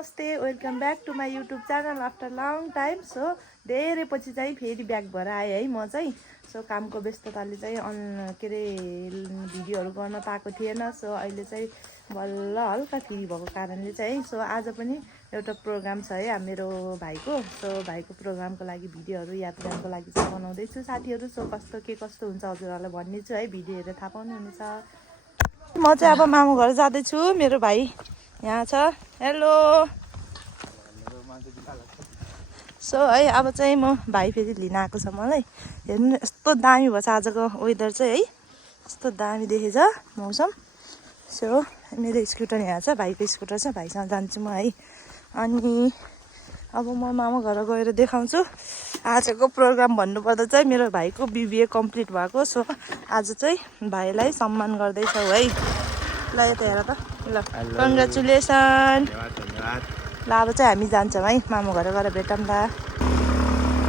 नमस्ते welcome back to my YouTube channel after long time. So धेरै पछि चाहिँ फेरि ब्याक भएर आएँ है म चाहिँ। सो कामको व्यस्तताले चाहिँ के अरे भिडियोहरू गर्न पाएको थिएन। सो अहिले चाहिँ बल्ल हल्का फ्री भएको कारणले चाहिँ सो आज पनि एउटा प्रोग्राम छ है मेरो भाइको। सो भाइको प्रोग्रामको लागि भिडियोहरू याद गर्नको लागि चाहिँ बनाउँदैछु साथीहरू। सो कस्तो हुन्छ हजुरहरूलाई भनिदिन्छु है, भिडियो हेरेर थाहा पाउनुहुनेछ। म चाहिँ अब मामु घर जाँदैछु, मेरो भाइ यहाँ छ। हेलो। सो है अब चाहिँ म भाइ फेरि लिन आएको छ मलाई। हेर्नु यस्तो दामी भएछ आजको वेदर चाहिँ है, यस्तो दामी देखेछ मौसम। सो मेरो स्कुटर यहाँ छ, भाइको स्कुटर छ, भाइसँग जान्छु म है। अनि अब म मामा घर गएर देखाउँछु आजको प्रोग्राम। भन्नुपर्दा चाहिँ मेरो भाइको बिबिए कम्प्लिट भएको। सो आज चाहिँ भाइलाई सम्मान गर्दैछौँ है। ल यता हेर त, ल कङ्ग्रेचुलेसन। ल अब चाहिँ हामी जान्छौँ है, मामु घर गएर भेटौँला।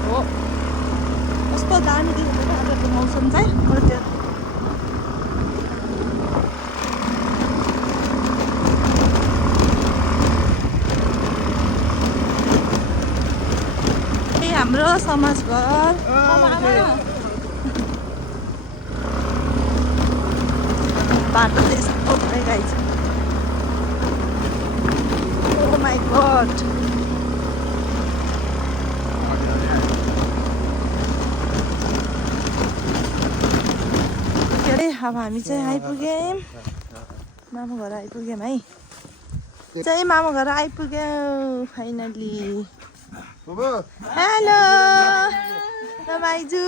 हो कस्तो दामी देखेको छ आजको मौसम चाहिँ। हाम्रो समाज घर बाटो चाहिँ यस्तो भइरहेछ। ओ माई गड। के अरे अब हामी चाहिँ आइपुग्यौँ, मामु घर आइपुग्यौँ है। चाहिँ मामु घर आइपुग्यौँ फाइनली। हेलो भाइजू।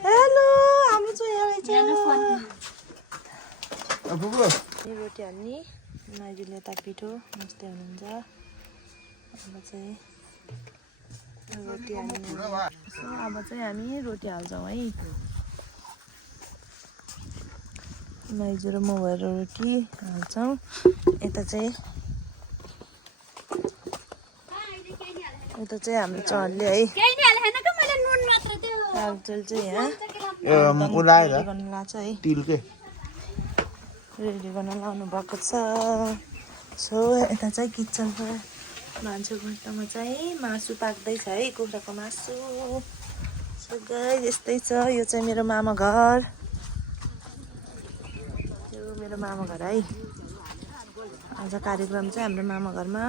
हेलो हाम्रो चाहिँ यहाँ रोटी हाल्ने, माइजूले यता पिठो मस्तै हुनुहुन्छ। अब चाहिँ रोटी हाल्ने। अब चाहिँ हामी रोटी हाल्छौँ है। माइजू र म भएर रोटी हाल्छौँ। यता चाहिँ हाम्रो चल्ले है। दालचुल चाहिँ यहाँ गर्नु लाग्छ है, रेडी गर्न लाउनु भएको छ। सो यता चाहिँ किचनको भान्सो घन्टामा चाहिँ मासु पाक्दैछ है, कुखुराको मासु। सो गाइस यस्तै छ, यो चाहिँ मेरो मामा घर। यो मेरो मामा घर है। आज कार्यक्रम चाहिँ हाम्रो मामा घरमा।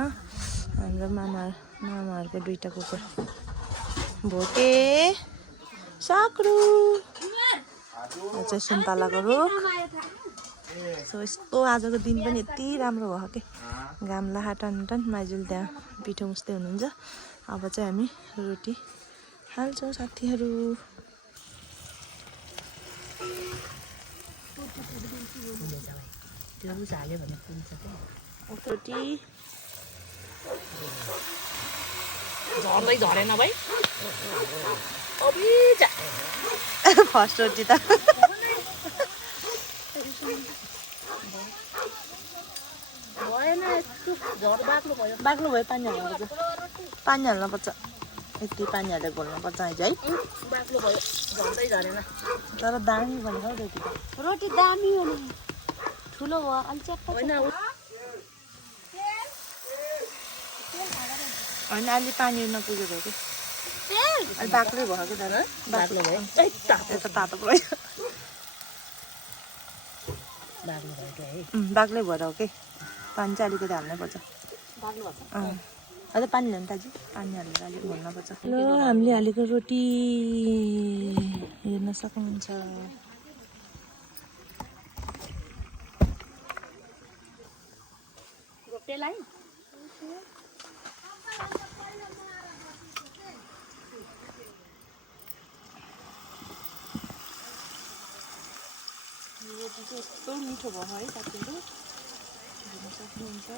हाम्रो मामाहरूको दुईटा कुकुर भोटे साक्रो। यो चाहिँ सुन्तलाको रुख। सो यस्तो आजको दिन पनि यति राम्रो भयो कि घाम लाहा टन माइजूले त्यहाँ पिठो मुस्दै हुनुहुन्छ। अब चाहिँ हामी रोटी हाल्छौँ साथीहरू। रोटी झरेन भाइ फर्स्ट रोटी त भएन, झर बाक्लो भयो। बाक्लो भयो, पानी हाल्नुपर्छ, पानी हाल्नुपर्छ। यति पानी हालेर घोल्नुपर्छ है। बाक्लो भयो, झर्दै झरेन। तर दामी भनेको रोटी त। रोटी दामी हो नि, ठुलो भयो अलि च्याप्प होइन। होइन अलि पानी नपुगेको कि अलि बाक्लै भयो कि दादा, बाक्लो भयो। यता तातो भयो, बाक्लो भयो क्या है, बाक्लै भएर हो कि। पानी चाहिँ अलिकति हाल्नैपर्छ। बाक्लो भएको अझै पानी हाल्नु दाजु, पानी हालेर अलिक घोल्नुपर्छ। ल हामीले हालेको रोटी हेर्न सक्नुहुन्छ। रोटीलाई रोटी चाहिँ यस्तो मिठो भयो है साथीहरू, हेर्न सक्नुहुन्छ।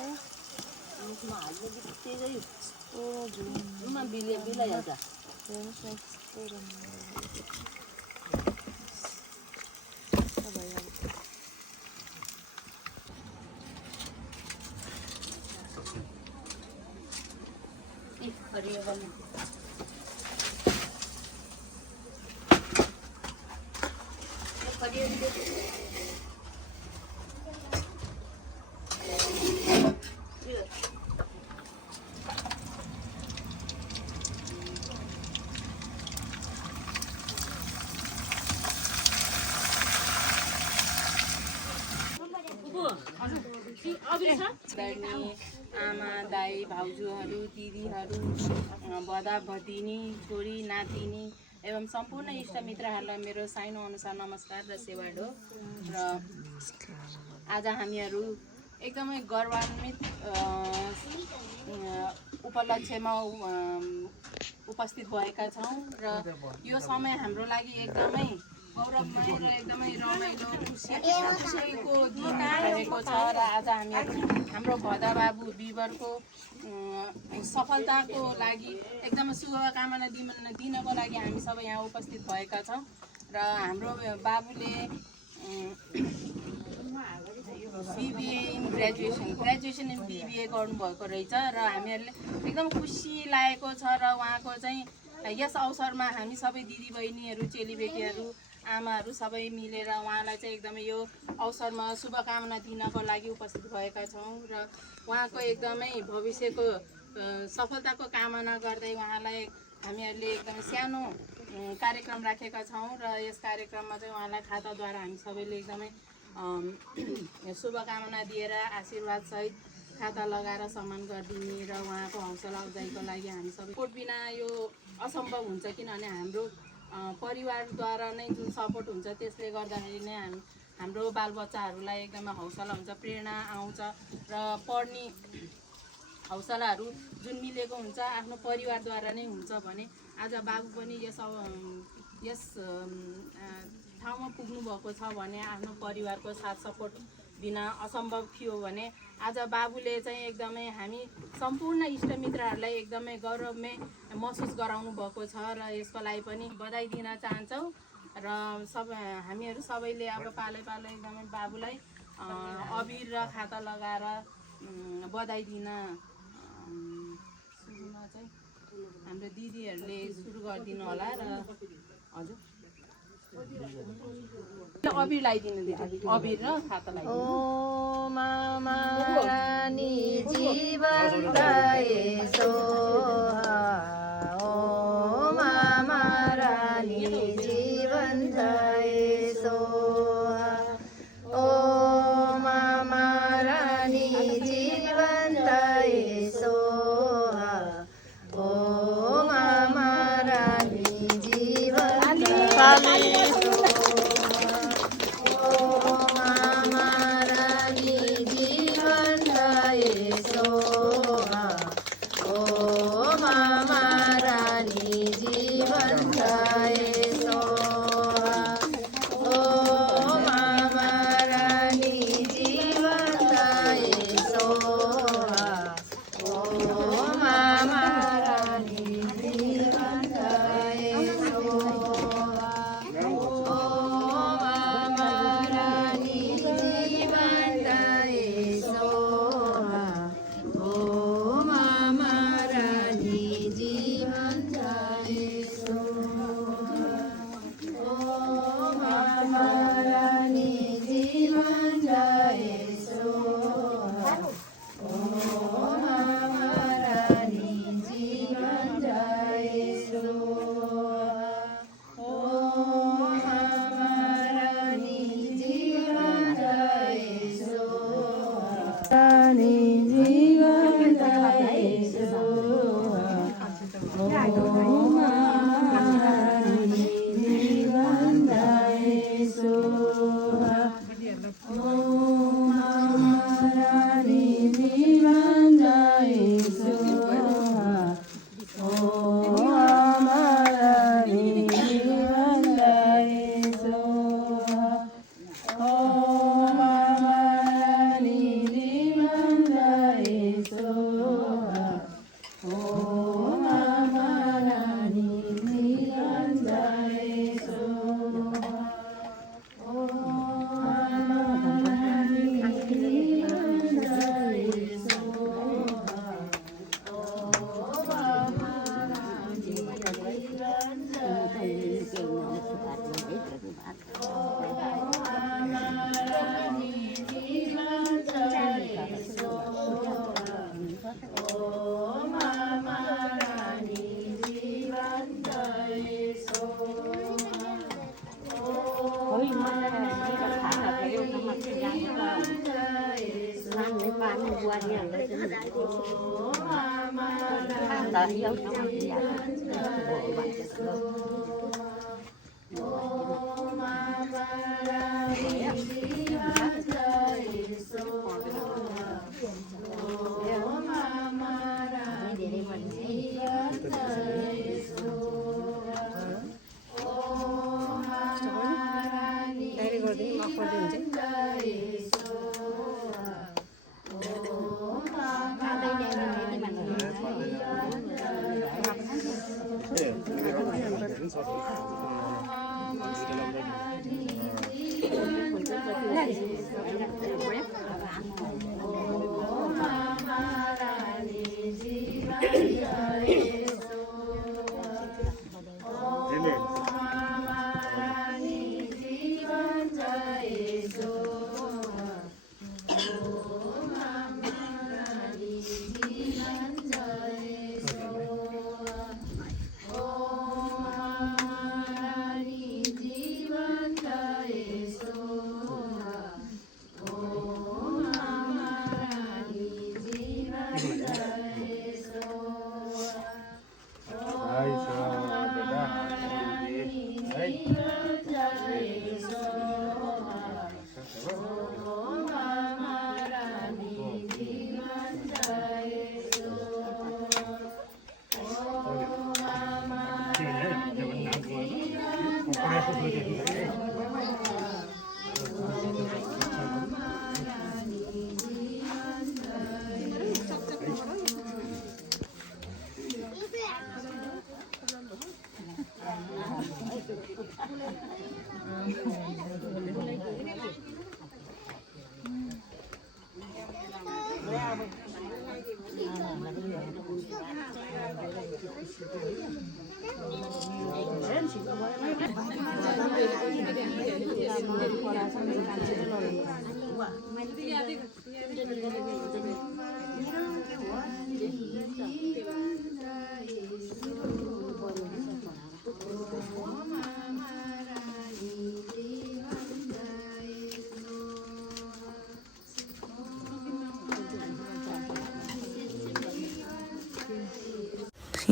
मुखमा हाल्ने बित्तिकै यस्तो झुम बिलाइहाल्छ। हेर्नुहोस् न यस्तो राम्रो भइहाल्छ। आमा दाई भाउजूहरू दिदीहरू भदा भतिनी छोरी नातिनी एवं सम्पूर्ण इष्टमित्रहरूलाई मेरो सानो अनुसार नमस्कार र सेवाडो। र आज हामीहरू एकदमै गौरवान्वित उपलक्ष्यमा उपस्थित भएका छौँ र यो समय हाम्रो लागि एकदमै गौरवमय र एकदमै रमाइलो खुसीको दिन रहेको छ। र आज हामीहरू हाम्रो भदा बाबु बिबरको सफलताको लागि एकदमै शुभकामना दिनको लागि हामी सबै यहाँ उपस्थित भएका छौँ। र हाम्रो बाबुले BBA in graduation in BBA गर्नुभएको रहेछ र हामीहरूले एकदम खुसी लागेको छ। र उहाँको चाहिँ यस अवसरमा हामी सबै दिदीबहिनीहरू चेलीबेटीहरू आमाहरू सबै मिलेर उहाँलाई चाहिँ एकदमै यो अवसरमा शुभकामना दिनको लागि उपस्थित भएका छौँ। र उहाँको एकदमै भविष्यको सफलताको कामना गर्दै उहाँलाई हामीहरूले एकदमै सानो कार्यक्रम राखेका छौँ। र यस कार्यक्रममा चाहिँ उहाँलाई खाताद्वारा हामी सबैले एकदमै शुभकामना दिएर आशीर्वादसहित खाता लगाएर सम्मान गरिदिने र उहाँको हौसला अफजाइको लागि हामी सबै सपोर्ट बिना यो असम्भव हुन्छ, किनभने हाम्रो परिवारद्वारा नै जुन सपोर्ट हुन्छ त्यसले गर्दाखेरि नै हाम्रो बालबच्चाहरूलाई एकदमै हौसला हुन्छ, प्रेरणा आउँछ र पढ्ने हौसलाहरू जुन मिलेको हुन्छ आफ्नो परिवारद्वारा नै हुन्छ भने आज बाबु पनि यस ठाउँमा पुग्नु भएको छ भने आफ्नो परिवारको साथ सपोर्ट बिना असम्भव थियो भने आज बाबुले चाहिँ एकदमै हामी सम्पूर्ण इष्टमित्रहरूलाई एकदमै गौरवमय महसुस गराउनु भएको छ। र यसको लागि पनि बधाई दिन चाहन्छौँ। र हामीहरू सबैले अब पालै एकदमै बाबुलाई अबिर र खाता लगाएर बधाई दिन सुरुमा चाहिँ हाम्रो दिदीहरूले सुरु गरिदिनु होला। र हजुर अबिर लगाइदिनु दिदी, अबिर र खाता लगाइदिनु। ओ मामा रानी जीवन गए सोहा, ओ मामा रानी जीवन गए सोहा, ओ मामा रानी जीवन गए सोहा, ओ मामा रानी जीवन मामा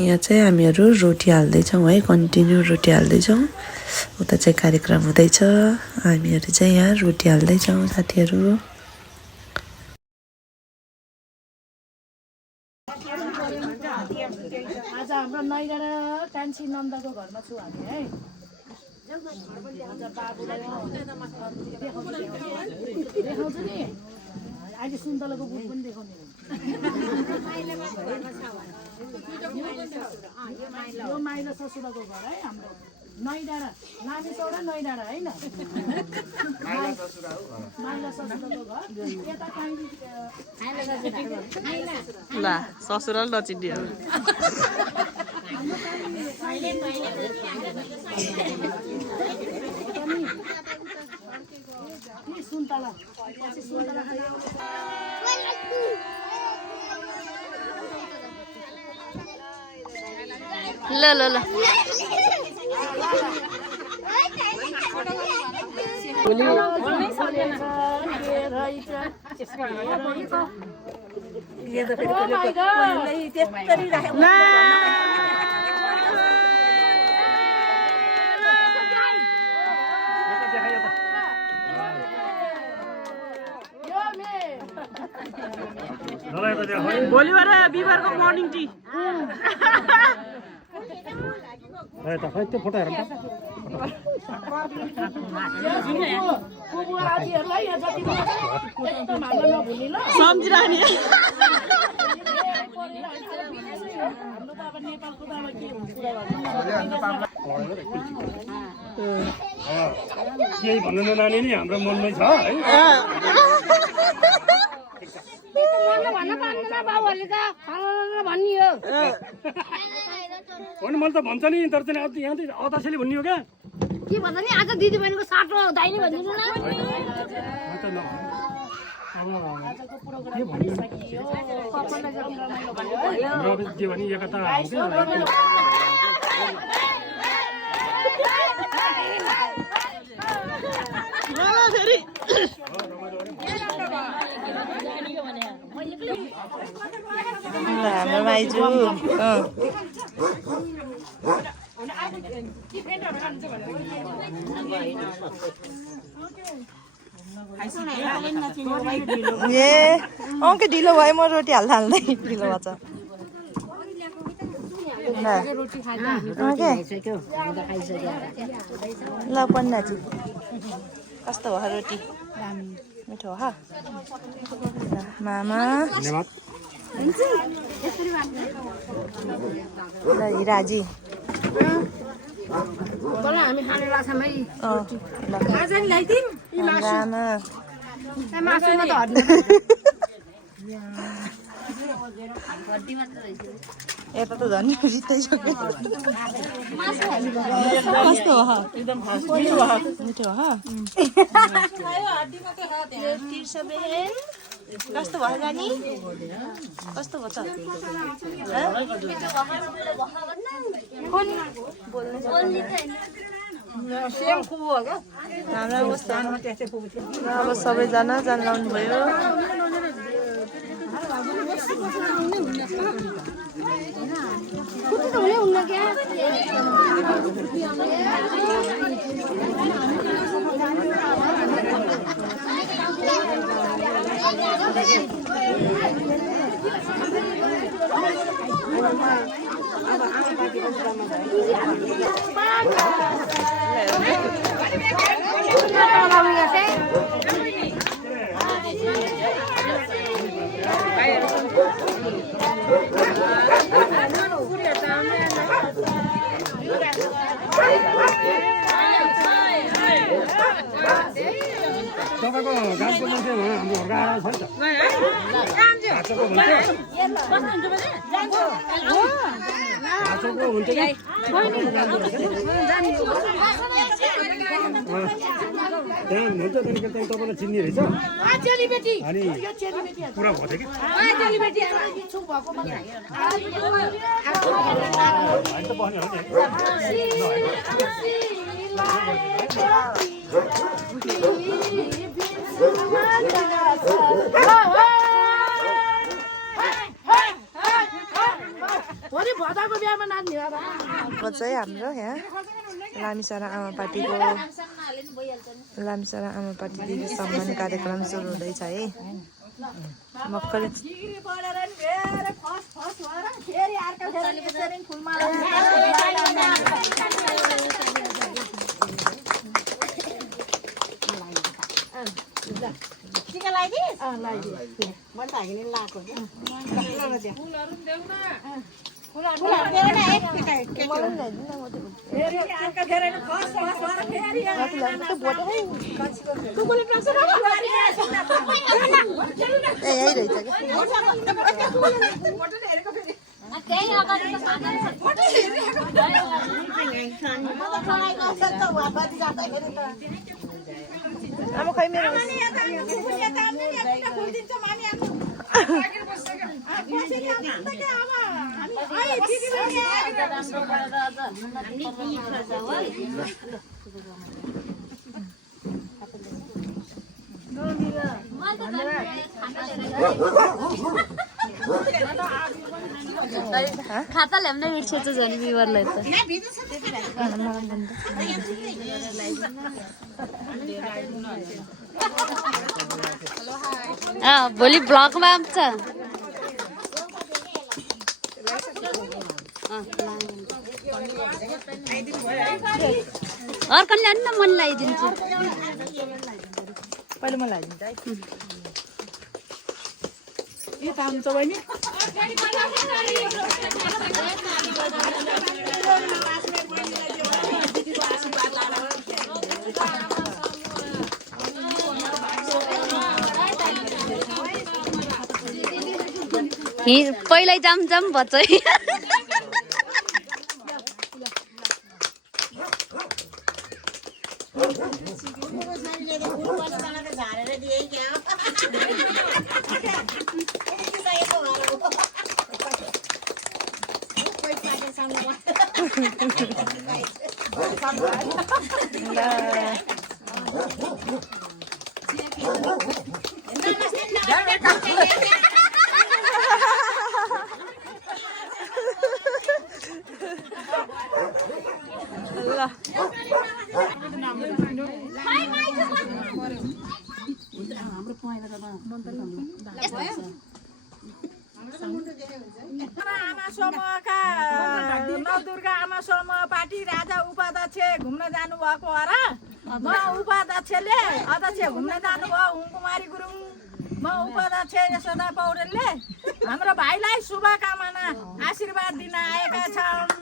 यहाँ चाहिँ हामीहरू रोटी हाल्दैछौँ है, कन्टिन्यू रोटी हाल्दैछौँ। उता चाहिँ कार्यक्रम हुँदैछ, हामीहरू चाहिँ यहाँ रोटी हाल्दैछौँ साथीहरू। आज हाम्रो नैडाँडा कान्छी नन्दको घरमा छु हामी है। बाबुलाई देखाउँछु नि, अहिले सुन्तलाको बुट पनि देखाउने हो। यो माइला ससुराको घर है हाम्रो नैडाँडा, नानी चौडा नैडाँडा होइन, माइला ससुराको घर यता काहीँ ल ससुराल नचिन्ने हो। सुन्तला ल ल ल भोलिबाट बिहिबारको मर्निङ टी। त्यो फोटो हेर सम्झिरहने केही भन्नु ननानी नि हाम्रो मनमै छ है। होइन मैले त भन्छ नि, तर चाहिँ यहाँ चाहिँ अतासेली भन्ने हो क्या के भन्दा नि आज दिदी बहिनीको साटो दाइने भनिदिनु न। के भने एकता आइजु ए के ढिलो भयो म रोटी हाल्दा हाल्दै ढिलो भएछ ल पन्नाजी कस्तो भयो रोटी मिठो हो मामा ल हिराजी हामी खाने लाग्छौँ है यता त झन् जित्दैसक्यो कस्तो हो मिठो हो कस्तो भयो नानी कस्तो भयो अब सबैजना जान लाउनु भयो तपाईँको गाउँको मान्छे हाम्रो घरको आएर छ हुन्छ कि त्यहाँ हुन्छ त्यहाँदेखि त्यहाँ तपाईँलाई चिन्ने रहेछ अनि पुरा भयो कि चाहिँ हाम्रो यहाँ लामिसारा आमापाटीको सम्मान कार्यक्रम सुरु हुँदैछ है भर्खरै अब खै मेरो खाता ल्याउन बिर्सेछ झन् बिवरलाई त भोलि ब्लगमा आउँछ अर्को ल्याउनु न मन लगाइदिन्छु पहिले म लगाइदिन्छु है यता हुन्छ बहिनी पहिल्यै जाम भन्छ आमा समूहका नवदुर्गा आमा समूह पार्टी राजा उपाध्यक्ष घुम्न जानुभएको हो र म उपाध्यक्षले अध्यक्ष घुम्न जानुभयो हुमकुमारी गुरुङ म उपाध्यक्ष यशोदा पौडेलले हाम्रो भाइलाई शुभकामना आशीर्वाद दिन आएका छौँ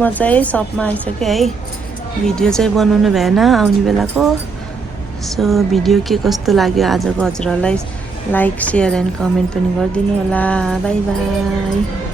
म चाहिँ सपमा आइसकेँ है भिडियो चाहिँ बनाउनु भएन आउने बेलाको सो भिडियो के कस्तो लाग्यो आजको हजुरहरूलाई लाइक सेयर एन्ड कमेन्ट पनि गरिदिनु होला बाई बाई